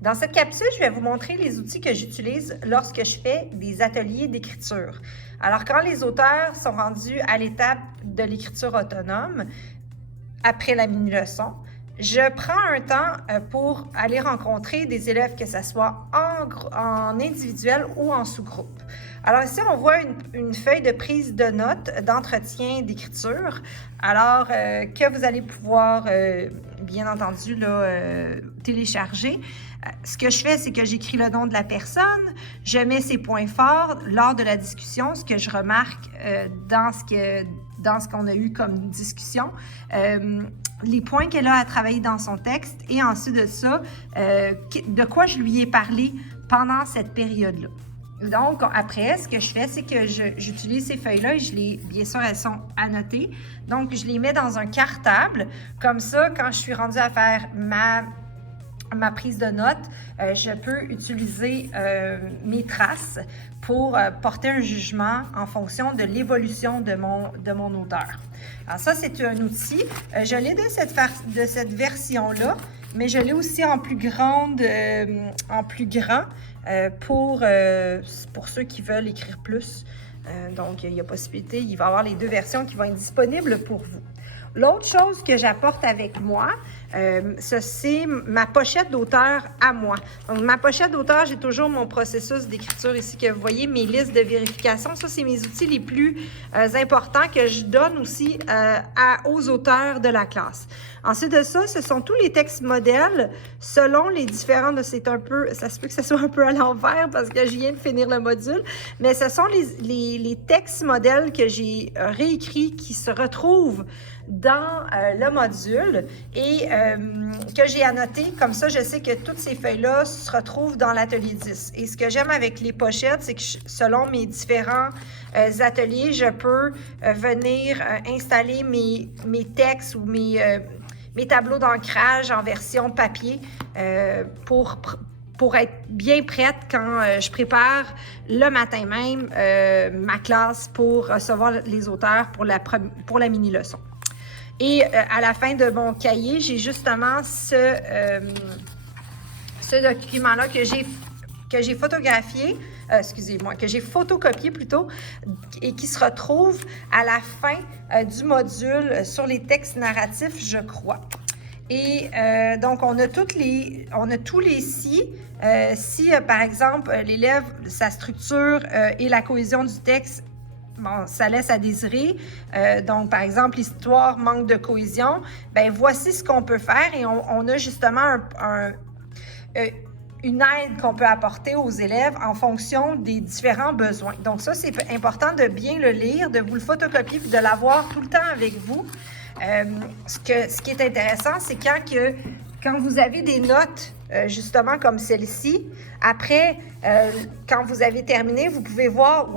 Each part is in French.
Dans cette capsule, je vais vous montrer les outils que j'utilise lorsque je fais des ateliers d'écriture. Alors, quand les auteurs sont rendus à l'étape de l'écriture autonome, après la mini-leçon, je prends un temps pour aller rencontrer des élèves, que ce soit en individuel ou en sous-groupe. Alors ici, on voit une feuille de prise de notes d'entretien d'écriture, alors que vous allez pouvoir, bien entendu, télécharger. Ce que je fais, c'est que j'écris le nom de la personne, je mets ses points forts lors de la discussion, ce que je remarque dans ce qu'on a eu comme discussion, les points qu'elle a à travailler dans son texte et ensuite de ça, de quoi je lui ai parlé pendant cette période-là. Donc, après, ce que je fais, c'est que j'utilise ces feuilles-là et bien sûr, elles sont annotées. Donc, je les mets dans un cartable. Comme ça, quand je suis rendue à faire ma prise de notes, je peux utiliser mes traces pour porter un jugement en fonction de l'évolution de mon auteur. Alors ça, c'est un outil. Je l'ai de cette version-là, mais je l'ai aussi en plus grand pour ceux qui veulent écrire plus. Donc, il y a possibilité, il va y avoir les deux versions qui vont être disponibles pour vous. L'autre chose que j'apporte avec moi, c'est ma pochette d'auteur à moi. Donc, ma pochette d'auteur, j'ai toujours mon processus d'écriture ici que vous voyez, mes listes de vérification. Ça, c'est mes outils les plus importants que je donne aussi aux auteurs de la classe. Ensuite de ça, ce sont tous les textes modèles selon les différents... ça se peut que ce soit un peu à l'envers parce que je viens de finir le module, mais ce sont les textes modèles que j'ai réécrits qui se retrouvent dans le module et que j'ai annoté. Comme ça, je sais que toutes ces feuilles-là se retrouvent dans l'atelier 10. Et ce que j'aime avec les pochettes, c'est que selon mes différents ateliers, je peux venir installer mes textes ou mes tableaux d'ancrage en version papier pour être bien prête quand je prépare le matin même ma classe pour recevoir les auteurs pour la mini-leçon. Et à la fin de mon cahier, j'ai justement ce document-là que j'ai photographié, que j'ai photocopié plutôt, et qui se retrouve à la fin du module sur les textes narratifs, je crois. Et donc, on a tous les si. Si, par exemple, l'élève, sa structure et la cohésion du texte, bon, ça laisse à désirer. Donc, par exemple, l'histoire manque de cohésion. Bien, voici ce qu'on peut faire et on a justement une aide qu'on peut apporter aux élèves en fonction des différents besoins. Donc, ça, c'est important de bien le lire, de vous le photocopier puis de l'avoir tout le temps avec vous. Ce qui est intéressant, c'est quand vous avez des notes, justement comme celle-ci, après, quand vous avez terminé, vous pouvez voir,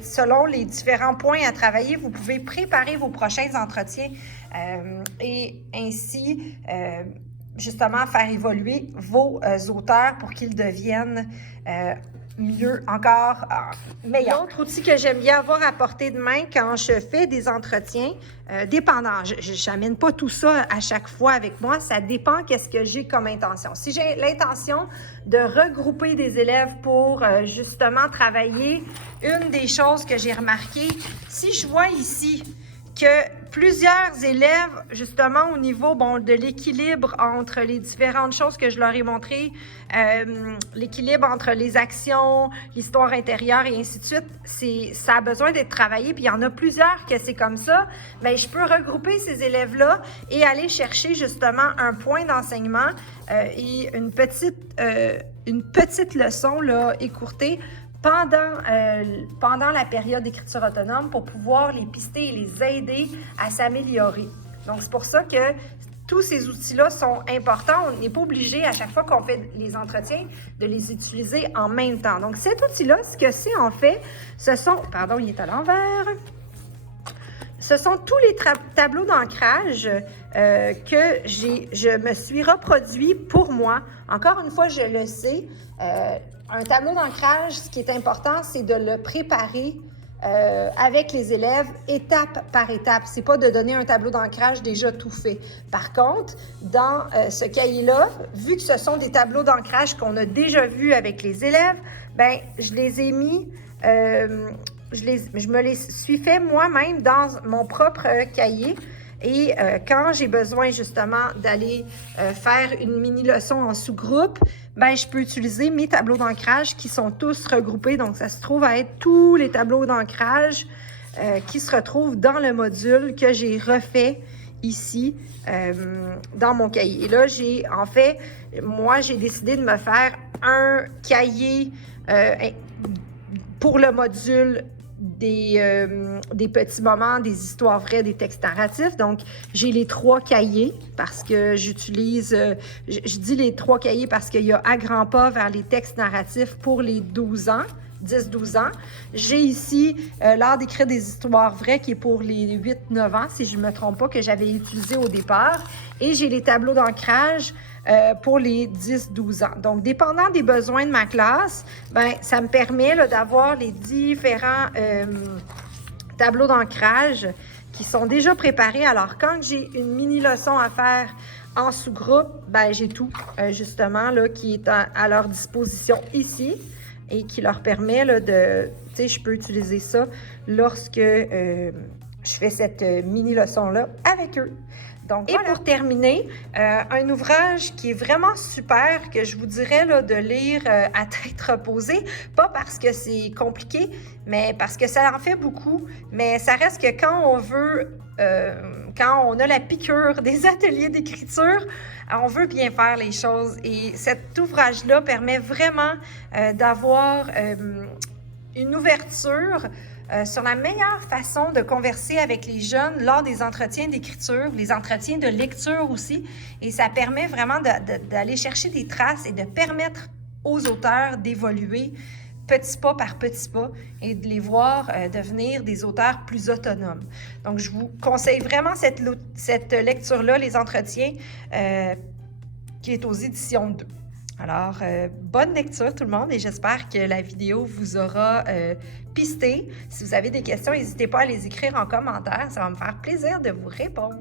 selon les différents points à travailler, vous pouvez préparer vos prochains entretiens et ainsi, justement, faire évoluer vos auteurs pour qu'ils deviennent mieux, encore meilleur. L'autre outil que j'aime bien avoir à portée de main quand je fais des entretiens, dépendant, je n'amène pas tout ça à chaque fois avec moi, ça dépend qu'est-ce que j'ai comme intention. Si j'ai l'intention de regrouper des élèves pour justement travailler, une des choses que j'ai remarqué, si je vois ici que plusieurs élèves, justement, au niveau de l'équilibre entre les différentes choses que je leur ai montrées, l'équilibre entre les actions, l'histoire intérieure et ainsi de suite, ça a besoin d'être travaillé, puis il y en a plusieurs que c'est comme ça, bien, je peux regrouper ces élèves-là et aller chercher justement un point d'enseignement et une petite leçon là, écourtée pendant la période d'écriture autonome pour pouvoir les pister et les aider à s'améliorer. Donc, c'est pour ça que tous ces outils-là sont importants. On n'est pas obligé, à chaque fois qu'on fait les entretiens, de les utiliser en même temps. Donc, cet outil-là, ce que c'est en fait, pardon, il est à l'envers. Ce sont tous les tableaux d'ancrage que je me suis reproduit pour moi. Encore une fois, je le sais, un tableau d'ancrage, ce qui est important, c'est de le préparer avec les élèves étape par étape. C'est pas de donner un tableau d'ancrage déjà tout fait. Par contre, dans ce cahier-là, vu que ce sont des tableaux d'ancrage qu'on a déjà vus avec les élèves, ben je les ai mis, je me les suis fait moi-même dans mon propre cahier. Et quand j'ai besoin justement d'aller faire une mini-leçon en sous-groupe, ben je peux utiliser mes tableaux d'ancrage qui sont tous regroupés. Donc, ça se trouve à être tous les tableaux d'ancrage qui se retrouvent dans le module que j'ai refait ici dans mon cahier. Et là, moi, j'ai décidé de me faire un cahier pour le module des petits moments, des histoires vraies, des textes narratifs. Donc, j'ai les 3 cahiers parce que j'utilise, je dis les 3 cahiers parce qu'il y a à grands pas vers les textes narratifs pour les 12 ans. 10-12 ans. J'ai ici l'art d'écrire des histoires vraies qui est pour les 8-9 ans, si je ne me trompe pas, que j'avais utilisé au départ. Et j'ai les tableaux d'ancrage pour les 10-12 ans. Donc, dépendant des besoins de ma classe, ben, ça me permet d'avoir les différents tableaux d'ancrage qui sont déjà préparés. Alors, quand j'ai une mini-leçon à faire en sous-groupe, ben, j'ai tout, justement, là, qui est à leur disposition ici et qui leur permet de... Tu sais, je peux utiliser ça lorsque je fais cette mini-leçon-là avec eux. Donc, et voilà. Pour terminer, un ouvrage qui est vraiment super, que je vous dirais là, de lire à tête reposée, pas parce que c'est compliqué, mais parce que ça en fait beaucoup, mais ça reste que quand on veut, quand on a la piqûre des ateliers d'écriture, on veut bien faire les choses. Et cet ouvrage-là permet vraiment d'avoir une ouverture sur la meilleure façon de converser avec les jeunes lors des entretiens d'écriture, les entretiens de lecture aussi. Et ça permet vraiment d'aller chercher des traces et de permettre aux auteurs d'évoluer petit pas par petit pas et de les voir devenir des auteurs plus autonomes. Donc, je vous conseille vraiment cette lecture-là, les entretiens, qui est aux éditions 2. Alors, bonne lecture tout le monde et j'espère que la vidéo vous aura pisté. Si vous avez des questions, n'hésitez pas à les écrire en commentaire. Ça va me faire plaisir de vous répondre.